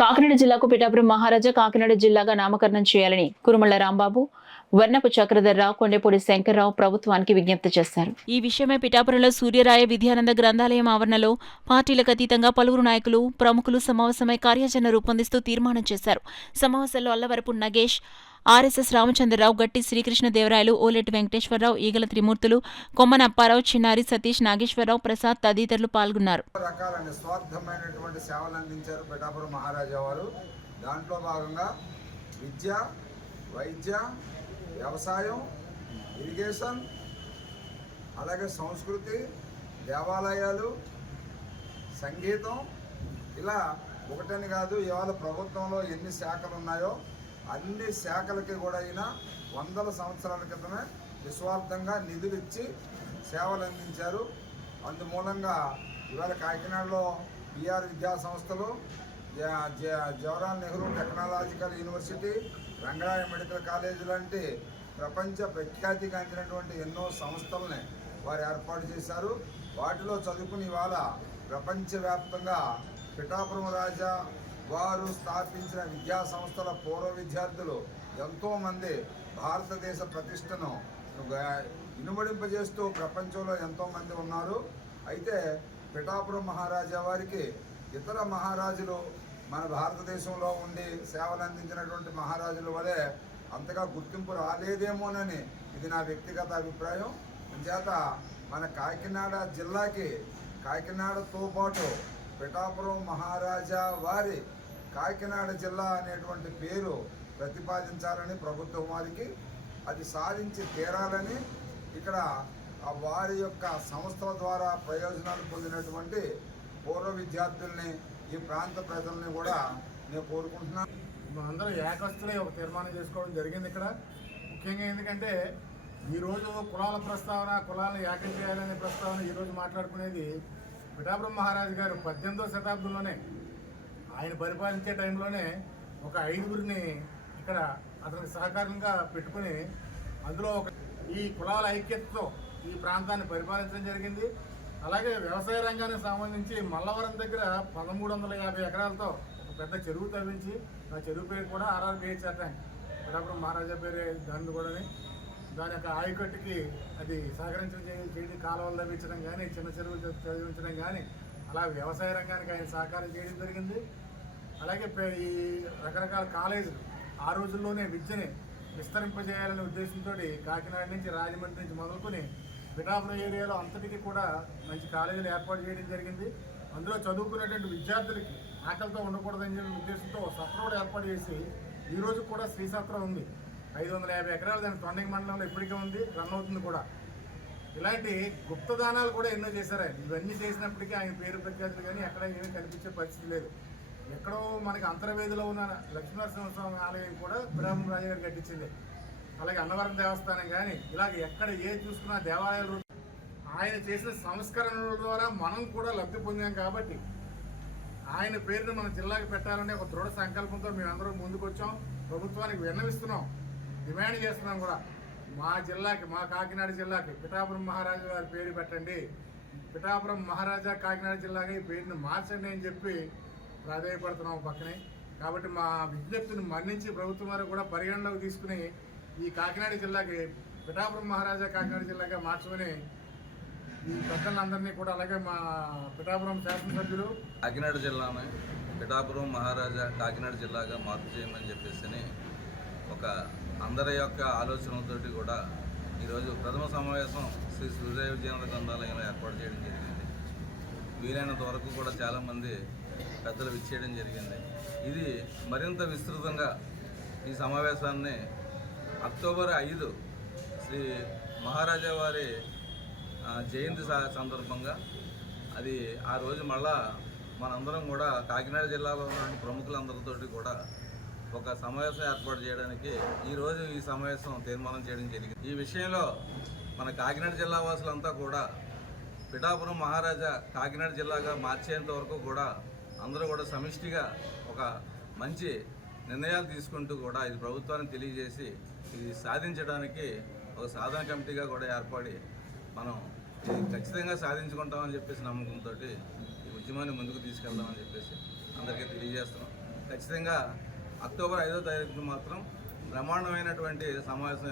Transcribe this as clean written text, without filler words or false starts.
కాకినాడ జిల్లాకు పిఠాపురం మహారాజా కాకినాడ జిల్లాగా నామకరణం చేయాలని కురుమళ్ల రాంబాబు, వర్ణపు చక్రధర్రావు, కొండపూడి శంకర్రావు ప్రభుత్వానికి విజ్ఞప్తి చేశారు. ఈ విషయమై పిఠాపురంలో సూర్యరాయ విద్యానంద గ్రంథాలయం ఆవరణలో పార్టీలకు అతీతంగా పలువురు నాయకులు, ప్రముఖులు సమావేశమై కార్యాచరణ రూపొందిస్తూ తీర్మానం చేశారు. సమావేశంలో అల్లవరపు నగేష్, ఆర్ఎస్ఎస్ రామచంద్రరావు, గట్టి శ్రీకృష్ణదేవరాయలు, ఓలేటి వెంకటేశ్వరరావు, ఈగల త్రిమూర్తులు, కొమ్మన అప్పారావు, చిన్నారి సతీష్, నాగేశ్వరరావు, ప్రసాద్ తదితరులు పాల్గొన్నారు. రకాల నిస్వార్థమైనటువంటి సేవలు అందించారు పిఠాపురం మహారాజా వారు. దాంట్లో భాగంగా విద్య, వైద్య, వ్యవసాయం, ఇరిగేషన్, అలాగే సంస్కృతి, దేవాలయాలు, సంగీతం, ఇలా ఒకటని కాదు, ఇవాళ ప్రభుత్వంలో ఎన్ని శాఖలు ఉన్నాయో అన్ని శాఖలకి కూడా అయినా వందల సంవత్సరాల క్రితమే నిస్వార్థంగా నిధులు ఇచ్చి సేవలు అందించారు. అందుమూలంగా ఇవాళ కాకినాడలో పిఆర్ విద్యా సంస్థలు, Jawaharlal Nehru technological university, Rangaraya medical college లాంటి ప్రపంచ ప్రఖ్యాతిగాంచినటువంటి ఎన్నో సంస్థలని వారు ఏర్పాటు చేశారు. వాటిలో చదువుకుని ఇవాళ ప్రపంచవ్యాప్తంగా పిఠాపురం రాజా వారు స్థాపించిన విద్యా సంస్థల పూర్వ విద్యార్థులు ఎంతోమంది భారతదేశ ప్రతిష్టను ఇనుమడింపజేస్తూ ప్రపంచంలో ఎంతోమంది ఉన్నారు. అయితే పిఠాపురం మహారాజా వారికి ఇతర మహారాజులు మన భారతదేశంలో ఉండి సేవలు అందించినటువంటి మహారాజుల వలె అంతగా గుర్తింపు రాలేదేమోనని ఇది నా వ్యక్తిగత అభిప్రాయం. చేత మన కాకినాడ జిల్లాకి కాకినాడతో పాటు పిఠాపురం మహారాజా వారి కాకినాడ జిల్లా అనేటువంటి పేరు ప్రతిపాదించాలని ప్రభుత్వం వారికి, అది సాధించి తీరాలని ఇక్కడ వారి యొక్క సంస్థల ద్వారా ప్రయోజనాలు పొందినటువంటి పూర్వ విద్యార్థుల్ని, ఈ ప్రాంత ప్రజల్ని కూడా నేను కోరుకుంటున్నాను. అందరూ ఏకస్తులే ఒక తీర్మానం చేసుకోవడం జరిగింది ఇక్కడ. ముఖ్యంగా ఎందుకంటే ఈరోజు కులాల ప్రస్తావన, కులాలను ఏకం చేయాలనే ప్రస్తావన ఈరోజు మాట్లాడుకునేది పిఠాపురం మహారాజు గారు 18వ శతాబ్దంలోనే ఆయన పరిపాలించే టైంలోనే ఒక 5గురిని ఇక్కడ అతనికి సహకారంగా పెట్టుకుని అందులో ఈ కులాల ఐక్యతతో ఈ ప్రాంతాన్ని పరిపాలించడం జరిగింది. అలాగే వ్యవసాయ రంగానికి సంబంధించి మల్లవరం దగ్గర 1350 ఎకరాలతో ఒక పెద్ద చెరువు తవ్వించి, ఆ చెరువు పేరు కూడా ఆర్ఆర్బిహెచ్ ట్యాంక్, పిఠాపురం మహారాజా పేరే దాన్ని కూడా, దాని యొక్క ఆయకట్టుకి అది సహకరించడం చేయడం, కాలువలు తవ్వించడం కానీ, చిన్న చెరువులు చదివించడం కానీ, అలా వ్యవసాయ రంగానికి ఆయన సహకారం చేయడం జరిగింది. అలాగే ఈ రకరకాల కాలేజీలు ఆ రోజుల్లోనే విద్యని విస్తరింపజేయాలనే ఉద్దేశంతో కాకినాడ నుంచి, రాజమండ్రి నుంచి మొదలుకొని పిఠాపురం ఏరియాలో అంతటికీ కూడా మంచి కాలేజీలు ఏర్పాటు చేయడం జరిగింది. అందులో చదువుకునేటువంటి విద్యార్థులకి ఆకలితో ఉండకూడదని చెప్పిన ఉద్దేశంతో సత్రం కూడా ఏర్పాటు చేసి ఈరోజు కూడా శ్రీ సత్రం ఉంది. 550 ఎకరాలు దాని తొండగి మండలంలో ఇప్పటికే ఉంది, రన్ అవుతుంది కూడా. ఇలాంటి గుప్తదానాలు కూడా ఎన్నో చేశారు ఆయన. ఇవన్నీ చేసినప్పటికీ ఆయన పేరు ప్రఖ్యాతులు కానీ ఎక్కడ ఏమీ కనిపించే పరిస్థితి లేదు. ఎక్కడో మనకి అంతర్వేదిలో ఉన్న లక్ష్మీనరసింహస్వామి ఆలయం కూడా పిఠాపురం రాజా గారు కట్టించింది. అలాగే అన్నవరం దేవస్థానం కానీ, ఇలాగ ఎక్కడ చూసుకున్నా దేవాలయాలు ఆయన చేసిన సంస్కరణల ద్వారా మనం కూడా లబ్ధి పొందాం. కాబట్టి ఆయన పేరును మన జిల్లాకి పెట్టాలనే ఒక దృఢ సంకల్పంతో మేమందరం ముందుకు వచ్చాం. ప్రభుత్వానికి విన్నవిస్తున్నాం, డిమాండ్ చేస్తున్నాం కూడా. మా జిల్లాకి, మా కాకినాడ జిల్లాకి పిఠాపురం మహారాజా గారి పేరు పెట్టండి, పిఠాపురం మహారాజా కాకినాడ జిల్లాగా ఈ పేరును మార్చండి అని చెప్పి ప్రాధాన్యపడుతున్నాం పక్కనే. కాబట్టి మా విజ్ఞప్తిని మన్నించి ప్రభుత్వం వారు కూడా పరిగణలోకి తీసుకుని ఈ కాకినాడ జిల్లాకి పిఠాపురం మహారాజా కాకినాడ జిల్లాగా మార్చమని ఈ పెద్దలందరినీ కూడా, అలాగే మా పిఠాపురం శాసనసభ్యులు కాకినాడ జిల్లాను పిఠాపురం మహారాజా కాకినాడ జిల్లాగా మార్పు చేయమని చెప్పేసి ఒక అందరి యొక్క ఆలోచనలతోటి కూడా ఈరోజు ప్రథమ సమావేశం శ్రీ సూర్యరాయ విద్యానంద గ్రంథాలయంలో ఏర్పాటు చేయడం జరిగింది. వీలైనంత వరకు కూడా చాలామంది పెద్దలు విచ్చేయడం జరిగింది. ఇది మరింత విస్తృతంగా ఈ సమావేశాన్ని అక్టోబర్ 5 శ్రీ మహారాజా వారి జయంతి సందర్భంగా అది ఆ రోజు మళ్ళా మనందరం కూడా కాకినాడ జిల్లాలో ఉన్న ప్రముఖులందరితోటి కూడా ఒక సమావేశం ఏర్పాటు చేయడానికి ఈరోజు ఈ సమావేశం తీర్మానం చేయడం జరిగింది. ఈ విషయంలో మన కాకినాడ జిల్లా వాసులంతా కూడా పిఠాపురం మహారాజా కాకినాడ జిల్లాగా మార్చేంత వరకు కూడా అందరూ కూడా సమిష్టిగా ఒక మంచి నిర్ణయాలు తీసుకుంటూ కూడా ఇది ప్రభుత్వానికి తెలియజేసి ఇది సాధించడానికి ఒక సాధన కమిటీగా కూడా ఏర్పడి మనం ఇది ఖచ్చితంగా సాధించుకుంటామని చెప్పేసి నమ్మకంతో ఈ ఉద్యమాన్ని ముందుకు తీసుకెళ్దామని చెప్పేసి అందరికీ తెలియజేస్తున్నాం. ఖచ్చితంగా అక్టోబర్ 5వ తారీఖు మాత్రం బ్రహ్మాండమైనటువంటి సమావేశం